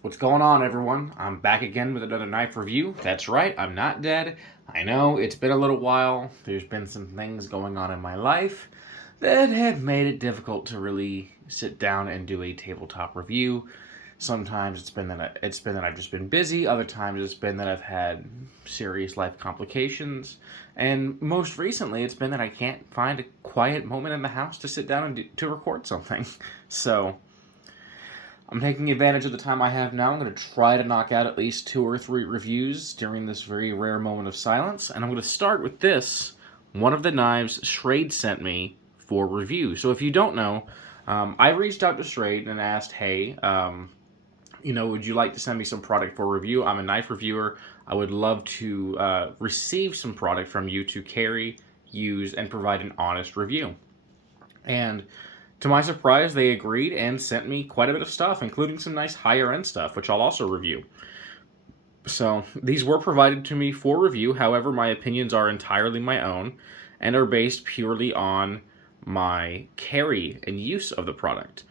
What's going on, everyone? I'm back again with another knife review. That's right, I'm not dead. I know it's been a little while. There's been some things going on in my life that have made it difficult to really sit down and do a tabletop review. Sometimes it's been that I've just been busy. Other times it's been that I've had serious life complications, and most recently it's been that I can't find a quiet moment in the house to sit down and to record something. So I'm taking advantage of the time I have now. I'm going to try to knock out at least 2 or 3 reviews during this very rare moment of silence. And I'm going to start with this, one of the knives Schrade sent me for review. So if you don't know, I reached out to Schrade and asked, hey, would you like to send me some product for review? I'm a knife reviewer. I would love to receive some product from you to carry, use, and provide an honest review. And to my surprise, they agreed and sent me quite a bit of stuff, including some nice higher end stuff, which I'll also review. So these were provided to me for review. However, my opinions are entirely my own and are based purely on my carry and use of the product.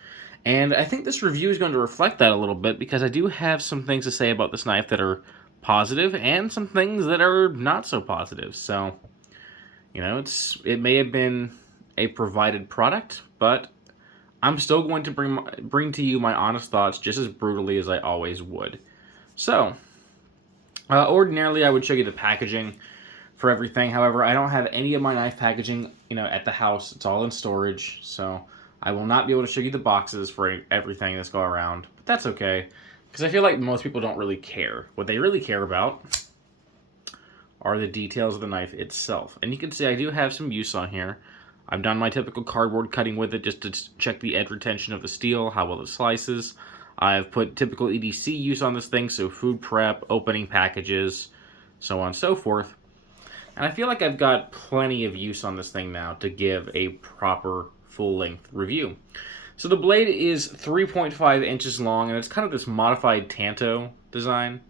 And I think this review is going to reflect that a little bit because I do have some things to say about this knife that are positive and some things that are not so positive. So, it may have been a provided product, but I'm still going to bring to you my honest thoughts just as brutally as I always would. So, ordinarily I would show you the packaging for everything. However, I don't have any of my knife packaging, at the house. It's all in storage, so I will not be able to show you the boxes for everything that's going around. But that's okay, because I feel like most people don't really care. What they really care about are the details of the knife itself. And you can see I do have some use on here. I've done my typical cardboard cutting with it just to check the edge retention of the steel, how well it slices. I've put typical EDC use on this thing, so food prep, opening packages, so on and so forth. And I feel like I've got plenty of use on this thing now to give a proper full-length review. So the blade is 3.5 inches long, and it's kind of this modified Tanto design.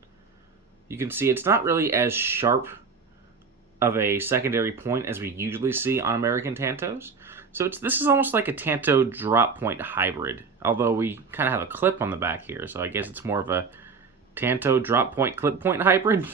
You can see it's not really as sharp of a secondary point as we usually see on American Tantos. So this is almost like a Tanto drop point hybrid, although we kind of have a clip on the back here, so I guess it's more of a Tanto drop point clip point hybrid.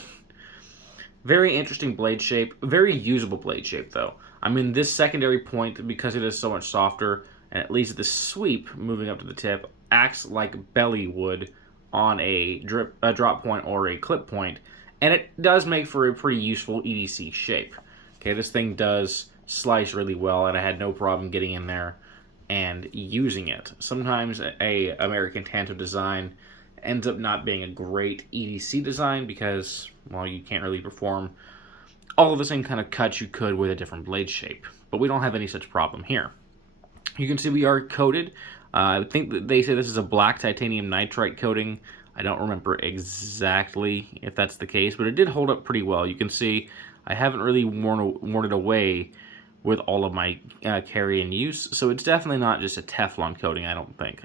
Very interesting blade shape, very usable blade shape though. I mean, this secondary point, because it is so much softer, and at least the sweep moving up to the tip, acts like belly would on a drop point or a clip point, and it does make for a pretty useful EDC shape. Okay, this thing does slice really well, and I had no problem getting in there and using it. Sometimes a American Tanto design ends up not being a great EDC design because, well, you can't really perform all of the same kind of cuts you could with a different blade shape. But we don't have any such problem here. You can see we are coated. I think that they say this is a black titanium nitride coating. I don't remember exactly if that's the case, but it did hold up pretty well. You can see I haven't really worn it away with all of my carry and use, so it's definitely not just a Teflon coating, I don't think.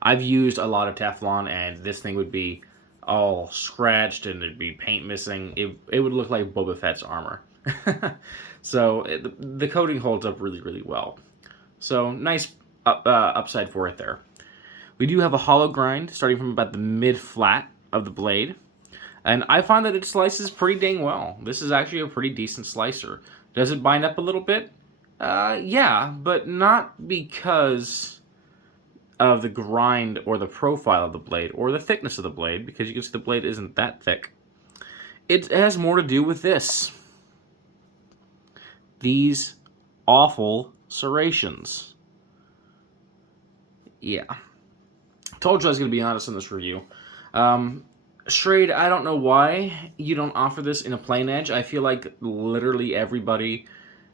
I've used a lot of Teflon, and this thing would be all scratched, and there'd be paint missing. It would look like Boba Fett's armor. So the coating holds up really, really well. So nice upside for it there. We do have a hollow grind starting from about the mid-flat of the blade. And I find that it slices pretty dang well. This is actually a pretty decent slicer. Does it bind up a little bit? Yeah, but not because of the grind or the profile of the blade or the thickness of the blade, because you can see the blade isn't that thick. It has more to do with this. These awful serrations. Yeah. Told you I was going to be honest in this review. Schrade, I don't know why you don't offer this in a plain edge. I feel like literally everybody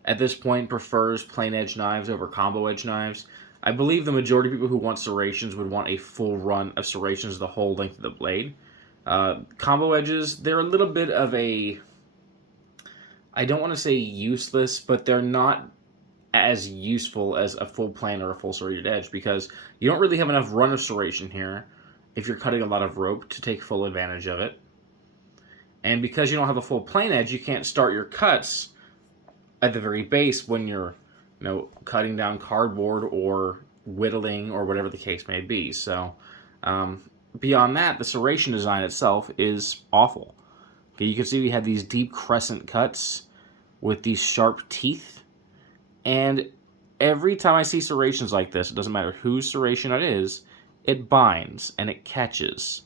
at this point prefers plain edge knives over combo edge knives. I believe the majority of people who want serrations would want a full run of serrations the whole length of the blade. Combo edges, they're a little bit of a, I don't want to say useless, but they're not as useful as a full plane or a full serrated edge because you don't really have enough run of serration here if you're cutting a lot of rope to take full advantage of it. And because you don't have a full plane edge, you can't start your cuts at the very base when you're cutting down cardboard or whittling or whatever the case may be. So beyond that, the serration design itself is awful. Okay, you can see we have these deep crescent cuts with these sharp teeth, and every time I see serrations like this, it doesn't matter whose serration it is, it binds and it catches.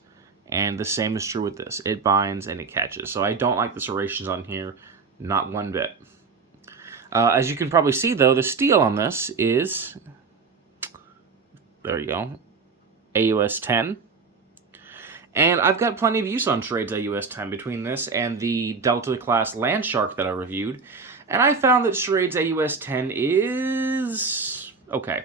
And the same is true with this. It binds and it catches. So I don't like the serrations on here, not one bit. As you can probably see, though, the steel on this is, there you go, AUS 10. And I've got plenty of use on Schrade's AUS 10 between this and the Delta class Landshark that I reviewed. And I found that Schrade's AUS 10 is okay.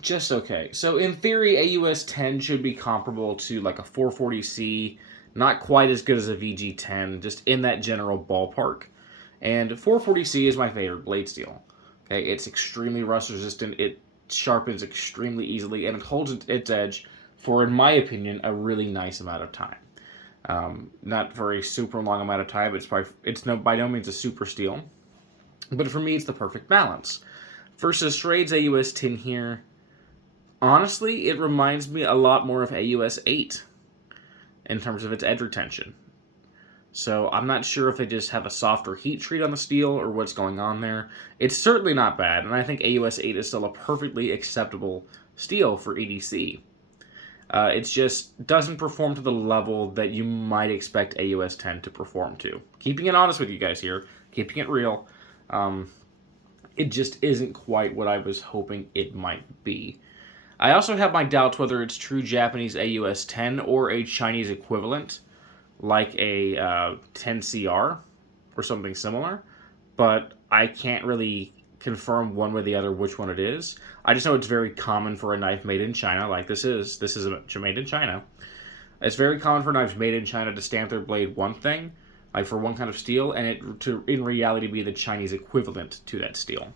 Just okay. So in theory, AUS 10 should be comparable to like a 440C, not quite as good as a VG10, just in that general ballpark. And 440C is my favorite blade steel. Okay, it's extremely rust resistant, it sharpens extremely easily, and it holds its edge for, in my opinion, a really nice amount of time. Not for a super long amount of time. It's by no means a super steel, but for me, it's the perfect balance. Versus Schrade's AUS 10 here, honestly, it reminds me a lot more of AUS 8 in terms of its edge retention. So I'm not sure if they just have a softer heat treat on the steel or what's going on there. It's certainly not bad, and I think AUS 8 is still a perfectly acceptable steel for EDC. It just doesn't perform to the level that you might expect AUS 10 to perform to. Keeping it honest with you guys here, keeping it real, it just isn't quite what I was hoping it might be. I also have my doubts whether it's true Japanese AUS 10 or a Chinese equivalent, like a 10CR or something similar, but I can't really confirm one way or the other which one it is. I just know it's very common for a knife made in China, like this is. This is made in China. It's very common for knives made in China to stamp their blade one thing, like for one kind of steel, and it to in reality be the Chinese equivalent to that steel.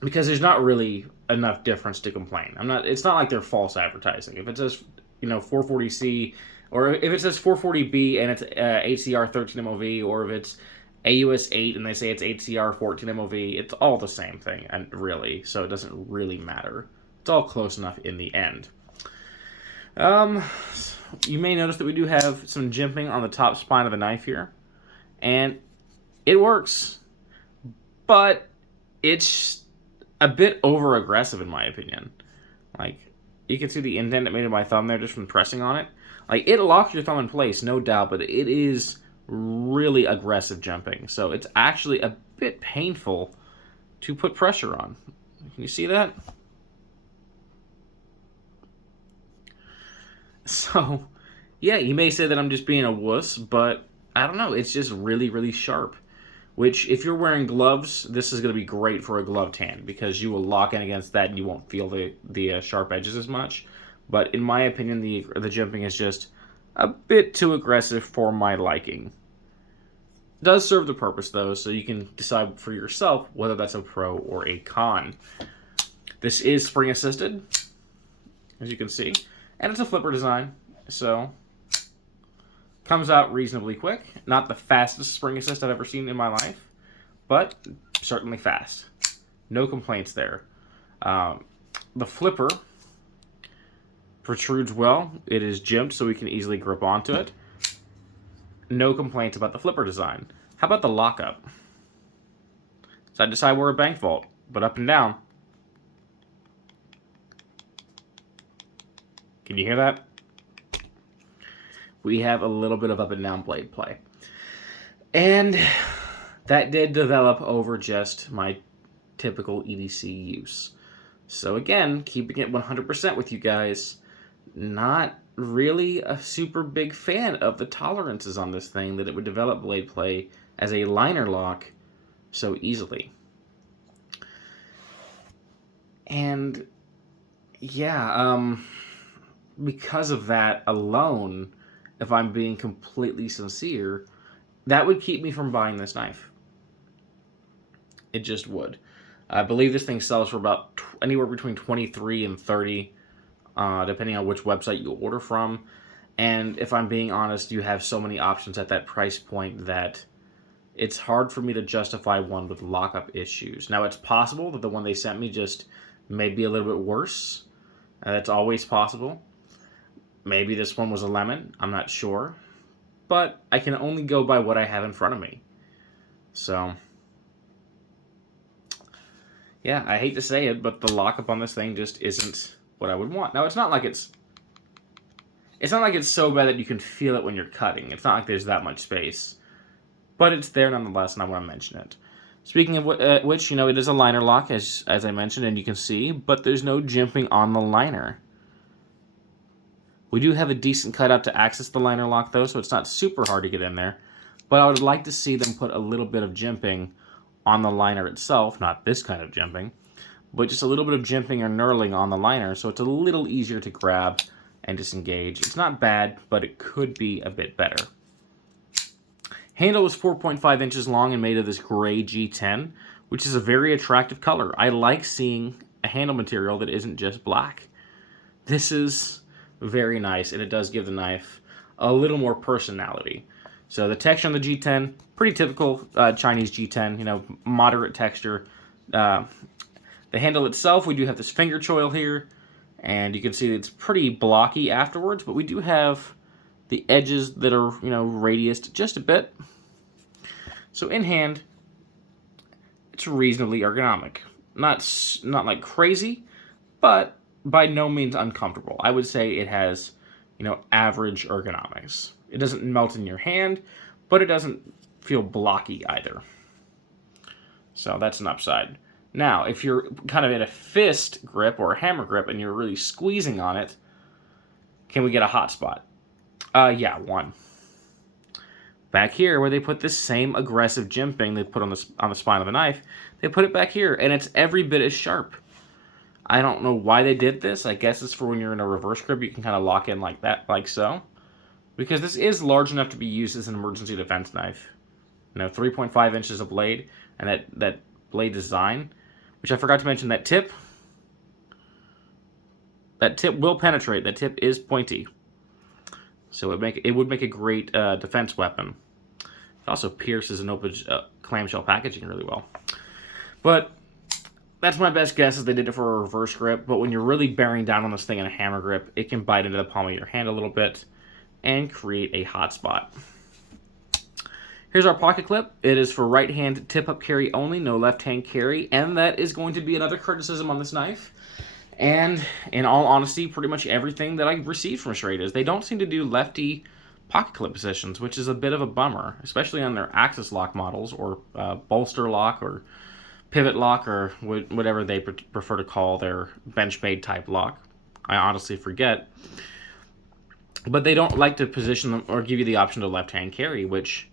Because there's not really enough difference to complain. It's not like they're false advertising. If it says 440C, or if it says 440B and it's HCR 13 MOV, or if it's AUS 8 and they say it's HCR 14 MOV, it's all the same thing, and really, so it doesn't really matter. It's all close enough in the end. You may notice that we do have some jimping on the top spine of the knife here, and it works, but it's a bit over-aggressive in my opinion. Like, you can see the indent it made in my thumb there just from pressing on it. Like, it locks your thumb in place, no doubt, but it is really aggressive jumping. So it's actually a bit painful to put pressure on. Can you see that? So, yeah, you may say that I'm just being a wuss, but I don't know. It's just really, really sharp. Which, if you're wearing gloves, this is going to be great for a gloved hand because you will lock in against that and you won't feel the sharp edges as much. But in my opinion, the jumping is just a bit too aggressive for my liking. It does serve the purpose, though, so you can decide for yourself whether that's a pro or a con. This is spring-assisted, as you can see, and it's a flipper design, so comes out reasonably quick. Not the fastest spring assist I've ever seen in my life, but certainly fast. No complaints there. The flipper protrudes well. It is jimped, so we can easily grip onto it. No complaints about the flipper design. How about the lockup? Side to side, we're a bank vault, but up and down. Can you hear that? We have a little bit of up and down blade play. And that did develop over just my typical EDC use. So again, keeping it 100% with you guys, not really a super big fan of the tolerances on this thing, that it would develop blade play as a liner lock so easily. And yeah, because of that alone, if I'm being completely sincere, that would keep me from buying this knife. It just would. I believe this thing sells for about anywhere between 23 and 30, depending on which website you order from. And if I'm being honest, you have so many options at that price point that it's hard for me to justify one with lockup issues. Now, it's possible that the one they sent me just may be a little bit worse, That's always possible. Maybe this one was a lemon. I'm not sure. But I can only go by what I have in front of me. So, yeah, I hate to say it, but the lockup on this thing just isn't what I would want. Now, it's not like it's so bad that you can feel it when you're cutting. It's not like there's that much space. But it's there nonetheless, and I want to mention it. Speaking of which, it is a liner lock, as I mentioned, and you can see, but there's no jimping on the liner. We do have a decent cutout to access the liner lock, though, so it's not super hard to get in there. But I would like to see them put a little bit of jimping on the liner itself, not this kind of jimping, but just a little bit of jimping or knurling on the liner, so it's a little easier to grab and disengage. It's not bad, but it could be a bit better. Handle is 4.5 inches long and made of this gray G10, which is a very attractive color. I like seeing a handle material that isn't just black. This is very nice, and it does give the knife a little more personality. So the texture on the G10, pretty typical Chinese G10, moderate texture. The handle itself, we do have this finger choil here, and you can see it's pretty blocky afterwards, but we do have the edges that are, radiused just a bit. So in hand, it's reasonably ergonomic. Not like crazy, but by no means uncomfortable. I would say it has, average ergonomics. It doesn't melt in your hand, but it doesn't feel blocky either. So that's an upside. Now, if you're kind of in a fist grip or a hammer grip and you're really squeezing on it, can we get a hot spot? Yeah, one. Back here, where they put this same aggressive jimping they put on the spine of the knife, they put it back here, and it's every bit as sharp. I don't know why they did this. I guess it's for when you're in a reverse grip, you can kind of lock in like that, like so. Because this is large enough to be used as an emergency defense knife. 3.5 inches of blade, and that blade design, which I forgot to mention, that tip will penetrate. That tip is pointy. So it would make a great defense weapon. It also pierces and opens clamshell packaging really well. But that's my best guess, is they did it for a reverse grip. But when you're really bearing down on this thing in a hammer grip, it can bite into the palm of your hand a little bit and create a hot spot. Here's our pocket clip. It is for right hand tip-up carry only, no left hand carry. And that is going to be another criticism on this knife. And in all honesty, pretty much everything that I received from Schrade is they don't seem to do lefty pocket clip positions, which is a bit of a bummer, especially on their axis lock models or bolster lock or pivot lock or whatever they prefer to call their benchmade type lock. I honestly forget. But they don't like to position them or give you the option to left-hand carry, which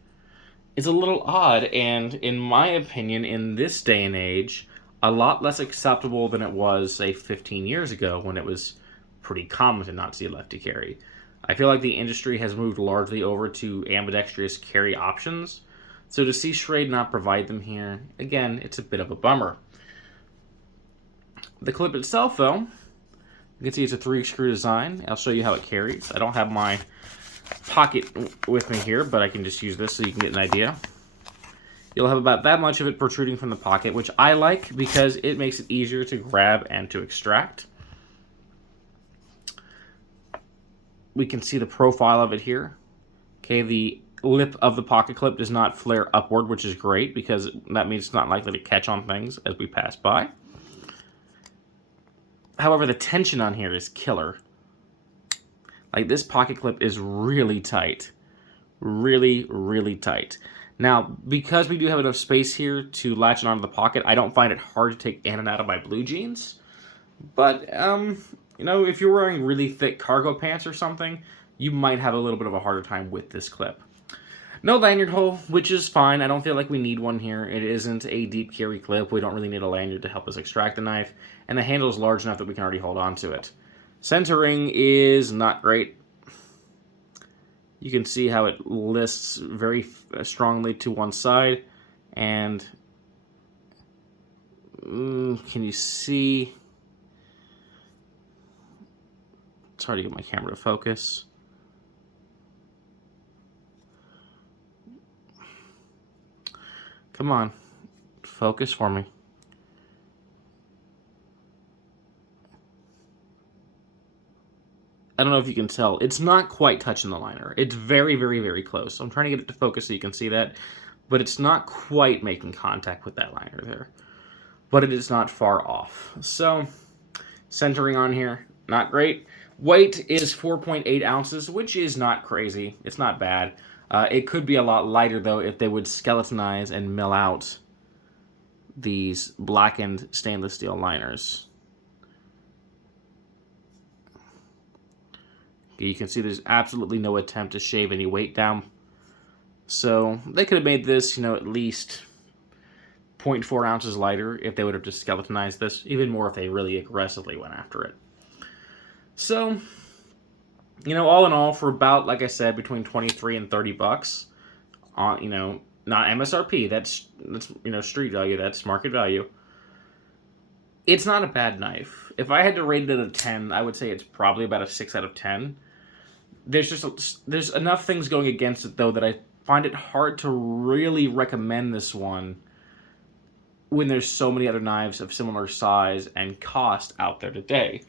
is a little odd, and in my opinion, in this day and age, a lot less acceptable than it was, say, 15 years ago when it was pretty common to not see a lefty carry. I feel like the industry has moved largely over to ambidextrous carry options, so to see Schrade not provide them here, again, it's a bit of a bummer. The clip itself, though, you can see it's a 3-screw design. I'll show you how it carries. I don't have my pocket with me here, but I can just use this so you can get an idea. You'll have about that much of it protruding from the pocket, which I like because it makes it easier to grab and to extract. We can see the profile of it here. Okay, the lip of the pocket clip does not flare upward, which is great because that means it's not likely to catch on things as we pass by. However, the tension on here is killer. Like, this pocket clip is really tight. Really, really tight. Now, because we do have enough space here to latch it onto the pocket, I don't find it hard to take in and out of my blue jeans. But, if you're wearing really thick cargo pants or something, you might have a little bit of a harder time with this clip. No lanyard hole, which is fine. I don't feel like we need one here. It isn't a deep carry clip. We don't really need a lanyard to help us extract the knife. And the handle is large enough that we can already hold on to it. Centering is not great. You can see how it lists very strongly to one side. And can you see? It's hard to get my camera to focus. Come on, focus for me. I don't know if you can tell, it's not quite touching the liner. It's very, very, very close. I'm trying to get it to focus so you can see that, but it's not quite making contact with that liner there. But it is not far off. So, centering on here, not great. Weight is 4.8 ounces, which is not crazy. It's not bad. It could be a lot lighter, though, if they would skeletonize and mill out these blackened stainless steel liners. You can see there's absolutely no attempt to shave any weight down. So they could have made this, at least 0.4 ounces lighter if they would have just skeletonized this. Even more if they really aggressively went after it. So, all in all, for about, like I said, between 23 and 30 bucks, not MSRP, that's street value, that's market value. It's not a bad knife. If I had to rate it at a 10, I would say it's probably about a 6 out of 10. There's enough things going against it, though, that I find it hard to really recommend this one when there's so many other knives of similar size and cost out there today.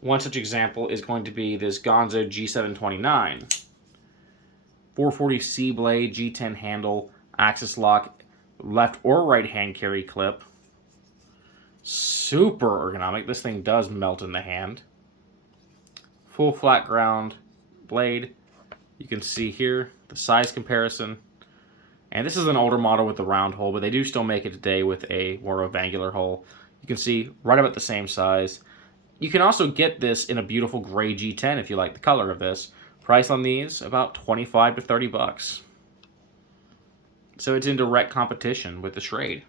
One such example is going to be this Gonzo G729. 440C blade, G10 handle, axis lock, left or right hand carry clip. Super ergonomic. This thing does melt in the hand. Full flat ground blade. You can see here the size comparison. And this is an older model with the round hole, but they do still make it today with a more of a angular hole. You can see right about the same size. You can also get this in a beautiful gray G10 if you like the color of this. Price on these, about 25 to 30 bucks. So it's in direct competition with the Schrade.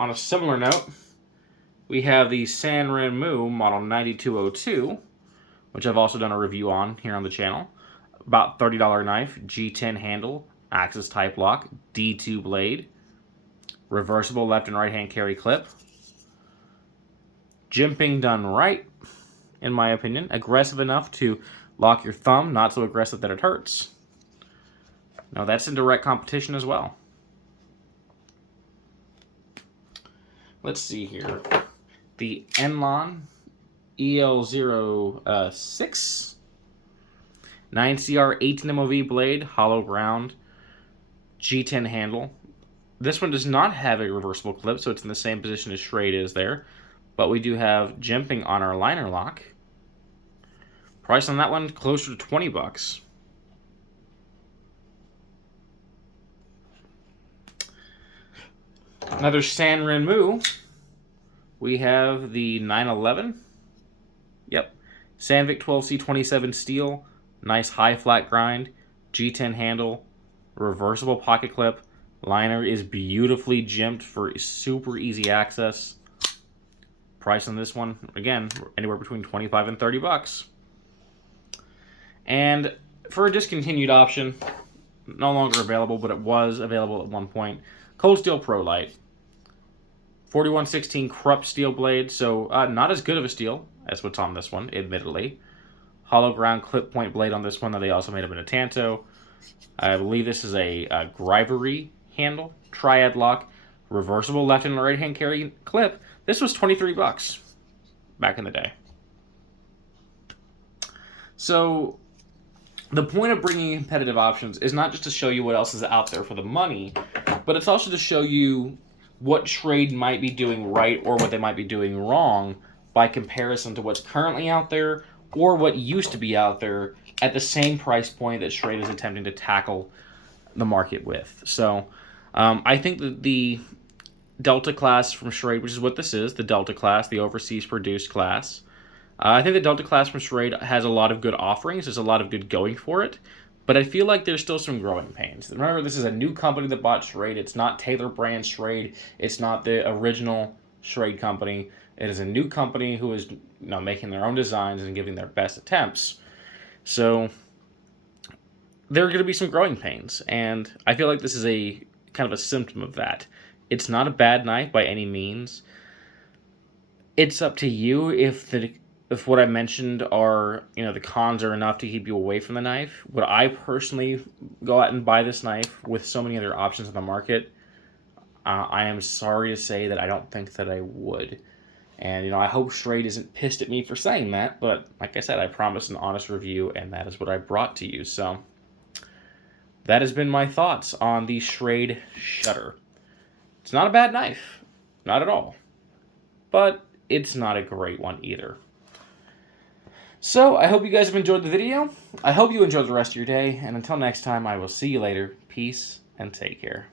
On a similar note, we have the Sanrenmu Model 9202, which I've also done a review on here on the channel. About $30 knife, G10 handle, axis type lock, D2 blade, reversible left and right hand carry clip. Jimping done right, in my opinion. Aggressive enough to lock your thumb, not so aggressive that it hurts. Now that's in direct competition as well. Let's see here. The Enlon EL06 9CR 18 MOV blade, hollow ground, G10 handle. This one does not have a reversible clip, so it's in the same position as Schrade is there. But we do have jimping on our liner lock. Price on that one closer to 20 bucks. Another Sanrenmu. We have the 911. Yep. Sandvik 12C27 steel. Nice high flat grind. G10 handle. Reversible pocket clip. Liner is beautifully jimped for super easy access. Price on this one, again, anywhere between 25 and 30 bucks. And for a discontinued option, no longer available, but it was available at one point, Cold Steel Pro Light. 4116 Krupp steel blade, so not as good of a steel as what's on this one, admittedly. Hollow ground clip point blade on this one that they also made up in a Tanto. I believe this is a Grivery handle, triad lock, reversible left and right hand carry clip. This was 23 bucks back in the day. So the point of bringing competitive options is not just to show you what else is out there for the money, but it's also to show you what Schrade might be doing right or what they might be doing wrong by comparison to what's currently out there or what used to be out there at the same price point that Schrade is attempting to tackle the market with. So I think that the Delta class from Schrade, which is what this is, the Delta class, the overseas produced class. I think the Delta class from Schrade has a lot of good offerings. There's a lot of good going for it. But I feel like there's still some growing pains. Remember, this is a new company that bought Schrade. It's not Taylor brand Schrade. It's not the original Schrade company. It is a new company who is making their own designs and giving their best attempts. So there are going to be some growing pains. And I feel like this is a kind of a symptom of that. It's not a bad knife by any means. It's up to you if what I mentioned are, the cons are enough to keep you away from the knife. Would I personally go out and buy this knife with so many other options on the market? I am sorry to say that I don't think that I would. And, I hope Schrade isn't pissed at me for saying that, but like I said, I promised an honest review, and that is what I brought to you. So, that has been my thoughts on the Schrade Shudder. It's not a bad knife. Not at all. But it's not a great one either. So, I hope you guys have enjoyed the video. I hope you enjoy the rest of your day, and until next time, I will see you later. Peace, and take care.